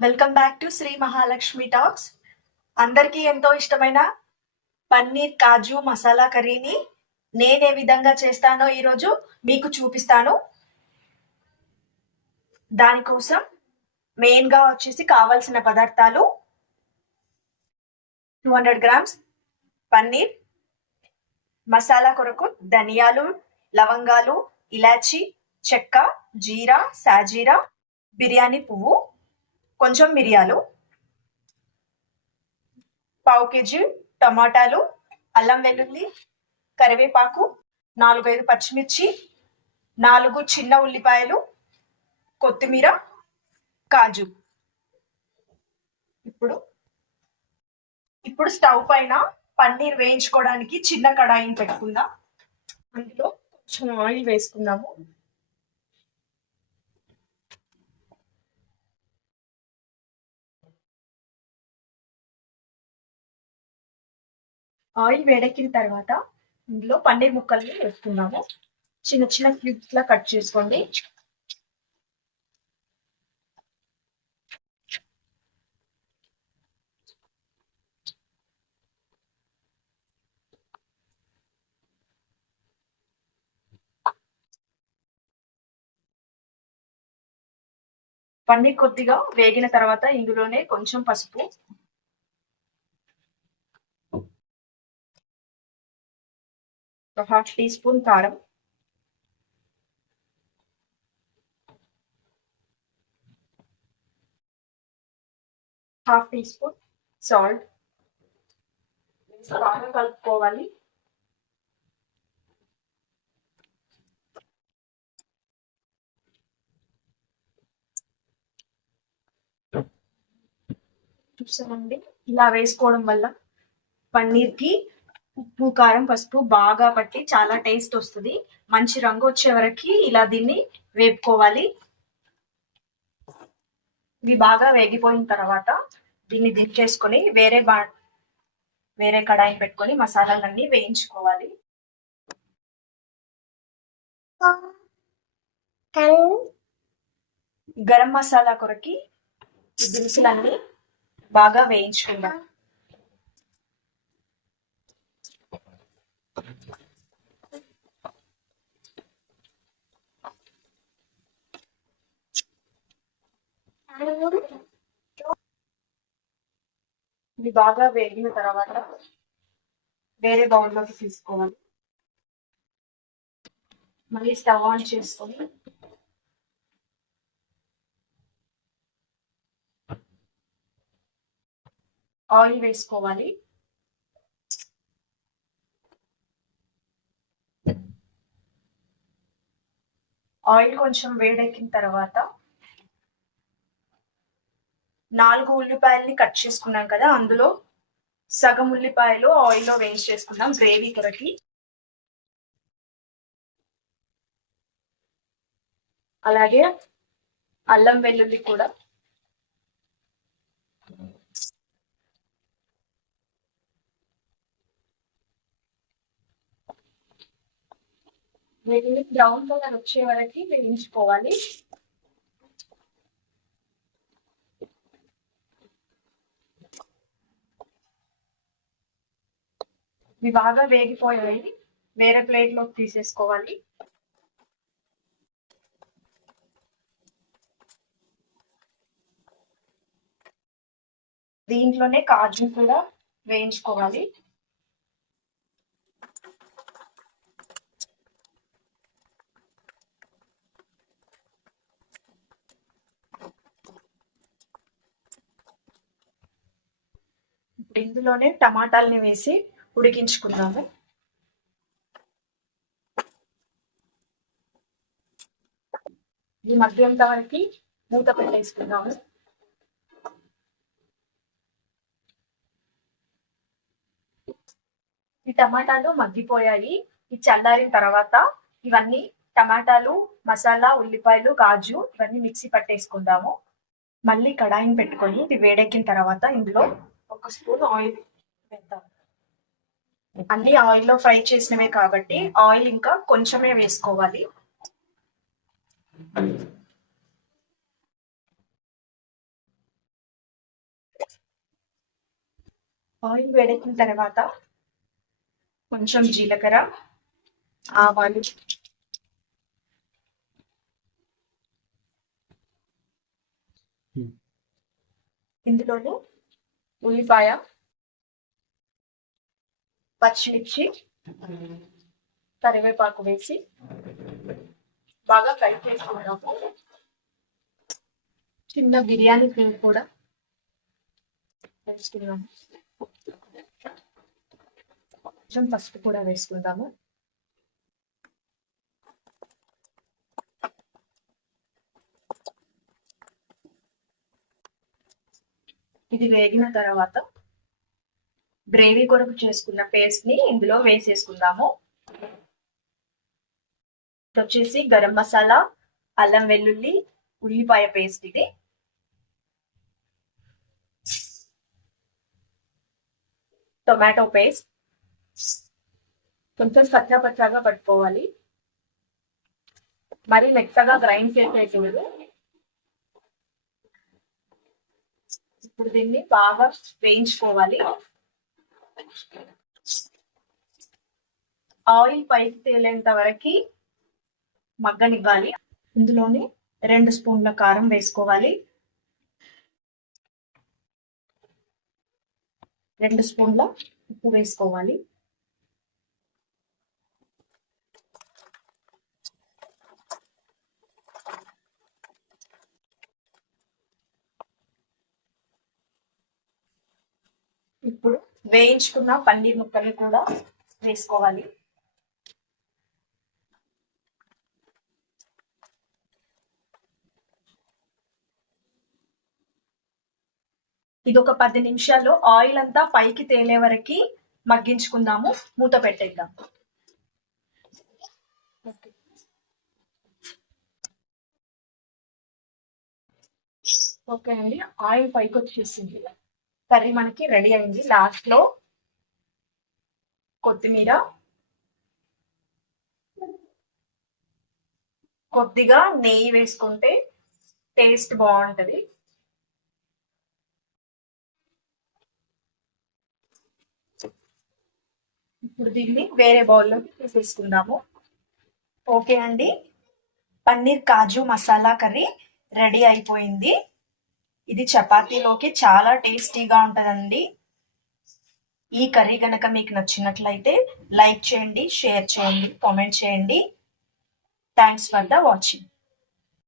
Welcome back to Shri Mahalakshmi talks. అందరికీ ఎంతో ఇష్టమైన పన్నీర్ కాజు మసాలా కర్రీని నేను ఏ విధంగా చేస్తానో ఈరోజు మీకు చూపిస్తాను. దానికోసం మెయిన్గా వచ్చేసి కావాల్సిన పదార్థాలు two hundred grams paneer masala కొరకు ధనియాలు లవంగాలు ఇలాచి చెక్క జీరా సాజీరా బిర్యానీ పువ్వు కొంచెం మిరియాలు పావు కేజీ టమాటాలు అల్లం వెల్లుల్లి కరివేపాకు నాలుగైదు పచ్చిమిర్చి నాలుగు చిన్న ఉల్లిపాయలు కొత్తిమీర కాజు. ఇప్పుడు ఇప్పుడు స్టవ్ పైన పన్నీర్ వేయించుకోవడానికి చిన్న కడాయిని పెట్టుకుందాం. అందులో కొంచెం ఆయిల్ వేసుకుందాము. ఆయిల్ వేడెక్కిన తర్వాత ఇందులో పన్నీర్ ముక్కల్ని వేస్తున్నాము. చిన్న చిన్న క్యూబ్స్ లా కట్ చేసుకోండి. పన్నీర్ కొద్దిగా వేగిన తర్వాత ఇందులోనే కొంచెం పసుపు ఒక హాఫ్ టీ స్పూన్ కారం. హాఫ్ టీ స్పూన్ సాల్ట్ బాగా కలుపుకోవాలి. చూసామండి ఇలా వేసుకోవడం వల్ల పన్నీర్కి ఉప్పు కారం పసుపు బాగా పట్టి చాలా టేస్ట్ వస్తుంది. మంచి రంగు వచ్చే వరకు ఇలా దీన్ని వేపుకోవాలి. ఇవి బాగా వేగిపోయిన తర్వాత దీన్ని దించేసుకొని వేరే బా వేరే కడాయి పెట్టుకొని మసాలాలన్నీ వేయించుకోవాలి. గరం మసాలా కొరకి దినుసులన్నీ బాగా వేయించుకుందాం. ఇవి బాగా వేగిన తర్వాత వేరే బౌల్లోకి తీసుకోవాలి. మళ్ళీ స్టవ్ ఆన్ చేసుకొని ఆయిల్ వేసుకోవాలి. ఆయిల్ కొంచెం వేడెక్కిన తర్వాత నాలుగు ఉల్లిపాయల్ని కట్ చేసుకున్నాం కదా అందులో సగం ఉల్లిపాయలు ఆయిల్లో వేస్ట్ చేసుకున్నాం గ్రేవీ కొరకి అలాగే అల్లం వెల్లుల్లి కూడా. వెల్లుల్లి బ్రౌన్ కలర్ వచ్చే వరకు వేయించుకోవాలి. ఇవి బాగా వేగిపోయాయి. వేరే ప్లేట్లోకి తీసేసుకోవాలి. దీంట్లోనే కాజు కూడా వేయించుకోవాలి. ఇందులోనే టమాటాలని వేసి ఉడికించుకుందాము. ఈ మధ్యంత వరకు మూత పెట్టేసుకుందాము. ఈ టమాటాలు మగ్గిపోయాయి. ఈ చల్లారిన తర్వాత ఇవన్నీ టమాటాలు మసాలా ఉల్లిపాయలు గాజు ఇవన్నీ మిక్సీ పట్టేసుకుందాము. మళ్ళీ కడాయిని పెట్టుకొని ఇది వేడెక్కిన తర్వాత ఇందులో ఒక స్పూన్ ఆయిల్ పెడతాము అన్ని ఆయిల్లో ఫ్రై చేసినవే కాబట్టి ఆయిల్ ఇంకా కొంచెమే వేసుకోవాలి. ఆయిల్ వేడెక్కిన తర్వాత కొంచెం జీలకర్ర ఆవాలు hmm. ఇందులోనూ ఉల్లిపాయ పచ్చిమిర్చి కరివేపాకు వేసి బాగా ఫ్రై చేసుకున్నాము చిన్న బిర్యానీ క్రీమ్ కూడా వేసుకున్నాము కొంచెం పసుపు కూడా వేసుకుందాము. ఇది వేగిన తర్వాత గ్రేవీ కొరకు చేసుకున్న పేస్ట్ని ఇందులో వేసేసుకుందాము. వచ్చేసి గరం మసాలా అల్లం వెల్లుల్లి ఉల్లిపాయ పేస్ట్ ఇది. టొమాటో పేస్ట్ కొంచెం పచ్చా పచ్చాగా పట్టుకోవాలి. మరి మెత్తగా గ్రైండ్ చేసేసింది ఇప్పుడు దీన్ని బాగా వేయించుకోవాలి. ఆయిల్ పైకి తేలేంత వరకు మగ్గనివ్వాలి. ఇందులోని రెండు స్పూన్ల కారం వేసుకోవాలి. రెండు స్పూన్ల ఉప్పు వేసుకోవాలి. ఇప్పుడు వేయించుకున్న పన్నీర్ ముక్కలు కూడా వేసుకోవాలి. ఇది ఒక పది నిమిషాలు ఆయిల్ అంతా పైకి తేలే వరకు మగ్గించుకుందాము. మూత పెట్టేద్దాం. ఓకే అండి. ఆయిల్ పైకి వచ్చేసింది. కర్రీ మనకి రెడీ అయింది. లాస్ట్లో కొత్తిమీర కొద్దిగా నెయ్యి వేసుకుంటే టేస్ట్ బాగుంటది. ఇప్పుడు దీన్ని వేరే బౌల్లోకి తీసేసుకుందాము. ఓకే అండి. పన్నీర్ కాజు మసాలా కర్రీ రెడీ అయిపోయింది. ఇది చపాతీలోకి చాలా టేస్టీగా ఉంటుందండి. ఈ కర్రీ కనుక మీకు నచ్చినట్లయితే లైక్ చేయండి షేర్ చేయండి కామెంట్ చేయండి. Thanks for the watching